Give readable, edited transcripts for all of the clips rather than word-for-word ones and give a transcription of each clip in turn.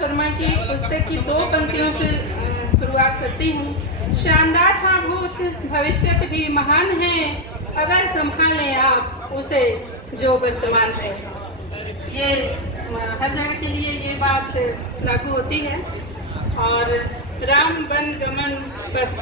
शर्मा की पुस्तक की 2 पंक्तियों से शुरुआत करती हूँ। शानदार था भूत, भविष्य भी महान है, अगर संभालें आप उसे जो वर्तमान है। ये हर जगह के लिए ये बात लागू होती है। और राम वन गमन पथ,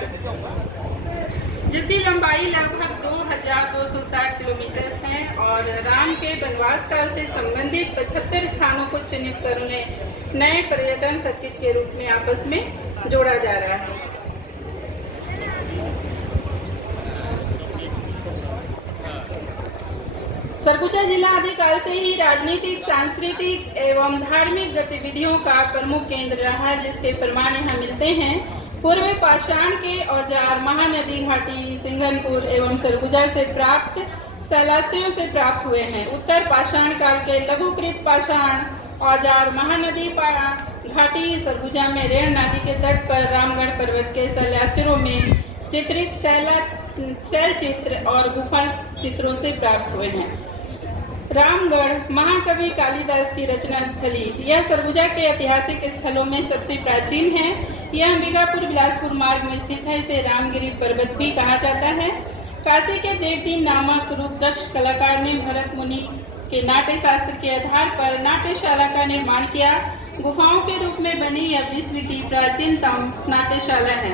जिसकी लंबाई लगभग 2260 किलोमीटर है और राम के वनवास काल से संबंधित 75 स्थानों को चिन्हित कर उन्हें नए पर्यटन सर्किट के रूप में आपस में जोड़ा जा रहा है। सरगुजा जिला आदिकाल से ही राजनीतिक, सांस्कृतिक एवं धार्मिक गतिविधियों का प्रमुख केंद्र रहा है, जिसके प्रमाण यहाँ मिलते हैं। पूर्व पाषाण के औजार महानदी घाटी, सिंघनपुर एवं सरगुजा से प्राप्त शैलाश्यों से प्राप्त हुए हैं। उत्तर पाषाण काल के लघुकृत पाषाण औजार महानदी घाटी सरगुजा में रेण नदी के तट पर रामगढ़ पर्वत के शैलाश्यों में चित्रित शैल चित्र और गुफा चित्रों से प्राप्त हुए हैं। रामगढ़ महाकवि कालिदास की रचना स्थली, यह सरगुजा के ऐतिहासिक स्थलों में सबसे प्राचीन है। यह अंबिकापुर बिलासपुर मार्ग में स्थित है। इसे रामगिरी पर्वत भी कहा जाता है। काशी के देवदीन नामक रूपदक्ष कलाकार ने भरत मुनि के नाट्य शास्त्र के आधार पर नाट्यशाला का निर्माण किया। गुफाओं के रूप में बनी यह विश्व की प्राचीनतम नाट्यशाला है।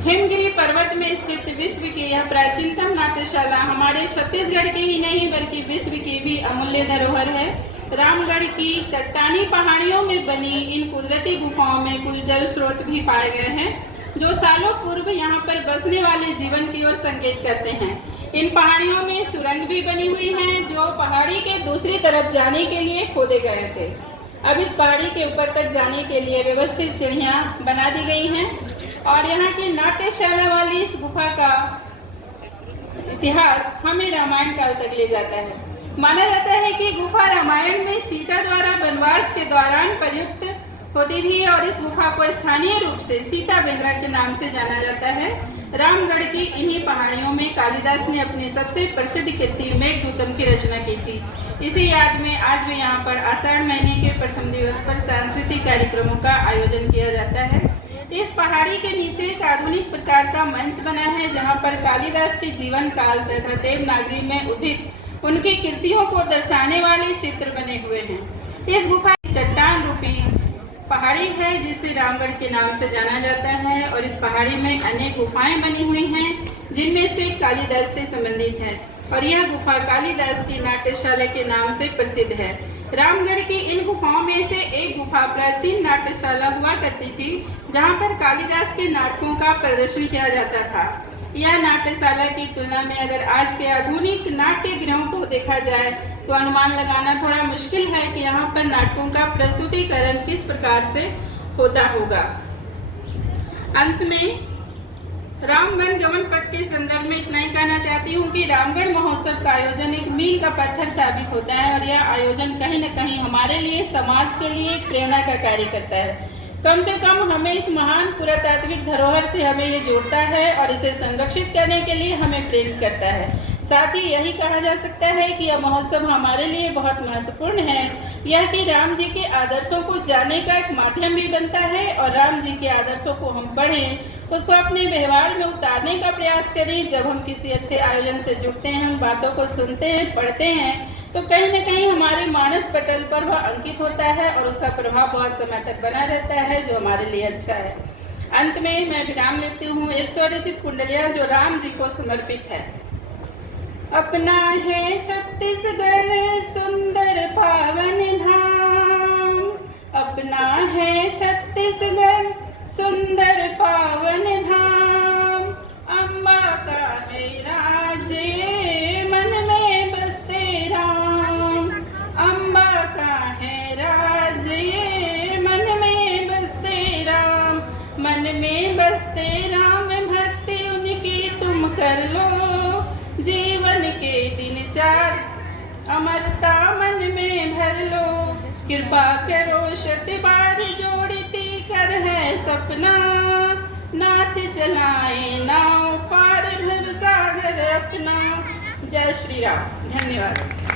हिमगिरी पर्वत में स्थित विश्व की यह प्राचीनतम नाट्यशाला हमारे छत्तीसगढ़ की ही नहीं बल्कि विश्व की भी अमूल्य धरोहर है। रामगढ़ की चट्टानी पहाड़ियों में बनी इन कुदरती गुफाओं में कुछ जल स्रोत भी पाए गए हैं, जो सालों पूर्व यहाँ पर बसने वाले जीवन की ओर संकेत करते हैं। इन पहाड़ियों में सुरंग भी बनी हुई है, जो पहाड़ी के दूसरी तरफ जाने के लिए खोदे गए थे। अब इस पहाड़ी के ऊपर तक जाने के लिए व्यवस्थित सीढ़ियां बना दी गई हैं और यहाँ की नाट्यशाला वाली इस गुफा का इतिहास हमें रामायण काल तक ले जाता है। माना जाता है कि गुफा रामायण में सीता द्वारा वनवास के दौरान प्रयुक्त होती थी और इस गुफा को स्थानीय रूप से सीता बेंगरा के नाम से जाना जाता है। रामगढ़ की इन्हीं पहाड़ियों में कालिदास ने अपनी सबसे प्रसिद्ध कृति मेघदूतम की रचना की थी। इसी याद में आज भी यहाँ पर आषाढ़ महीने के प्रथम दिवस पर सांस्कृतिक कार्यक्रमों का आयोजन किया जाता है। इस पहाड़ी के नीचे एक आधुनिक प्रकार का मंच बना है, जहाँ पर कालिदास के जीवन काल तथा देवनागरी में उदित उनकी कृतियों को दर्शाने वाले चित्र बने हुए हैं। इस गुफा की चट्टान रूपी पहाड़ी है, जिसे रामगढ़ के नाम से जाना जाता है और इस पहाड़ी में अनेक गुफाएं बनी हुई हैं, जिनमें से कालिदास से संबंधित है और यह गुफा कालिदास की नाट्यशाला के नाम से प्रसिद्ध है। रामगढ़ की इन गुफाओं में से एक गुफा प्राचीन नाट्यशाला हुआ करती थी, जहां पर कालिदास के नाटकों का प्रदर्शन किया जाता था। यह नाट्यशाला की तुलना में अगर आज के आधुनिक नाट्य गृहों को देखा जाए तो अनुमान लगाना थोड़ा मुश्किल है कि यहाँ पर नाटकों का प्रस्तुतिकरण किस प्रकार से होता होगा। अंत में राम वन गमन पथ के संदर्भ में इतना ही कहना चाहती हूँ कि रामगढ़ महोत्सव का आयोजन एक मील का पत्थर साबित होता है और यह आयोजन कहीं न कहीं हमारे लिए, समाज के लिए एक प्रेरणा का कार्य करता है। कम से कम हमें इस महान पुरातात्विक धरोहर से हमें ये जोड़ता है और इसे संरक्षित करने के लिए हमें प्रेरित करता है। साथ ही यही कहा जा सकता है कि यह महोत्सव हमारे लिए बहुत महत्वपूर्ण है। यह कि राम जी के आदर्शों को जानने का एक माध्यम भी बनता है और राम जी के आदर्शों को हम पढ़ें, उसको अपने व्यवहार में उतारने का प्रयास करें। जब हम किसी अच्छे आयोजन से जुड़ते हैं, हम बातों को सुनते हैं, पढ़ते हैं, तो कहीं न कहीं हमारे मानस पटल पर वह अंकित होता है और उसका प्रभाव बहुत समय तक बना रहता है, जो हमारे लिए अच्छा है। अंत में मैं विराम लेती हूँ एक स्वरचित कुंडलिया जो राम जी को समर्पित है। अपना है छत्तीसगढ़ सुंदर पावन धाम, अपना है छत्तीसगढ़ सुंदर पावन धाम। अम्बा का है राज्य मन में बसते राम, अम्बा का है राज्य मन में बसते राम, मन में बसते राम भक्ति उनकी तुम कर लो, जीवन के दिन चार अमरता मन में भर लो। कृपा करो शत बार जोड़ती कर है सपना, नाथ चलाए नाव पार भव सागर अपना। जय श्री राम। धन्यवाद।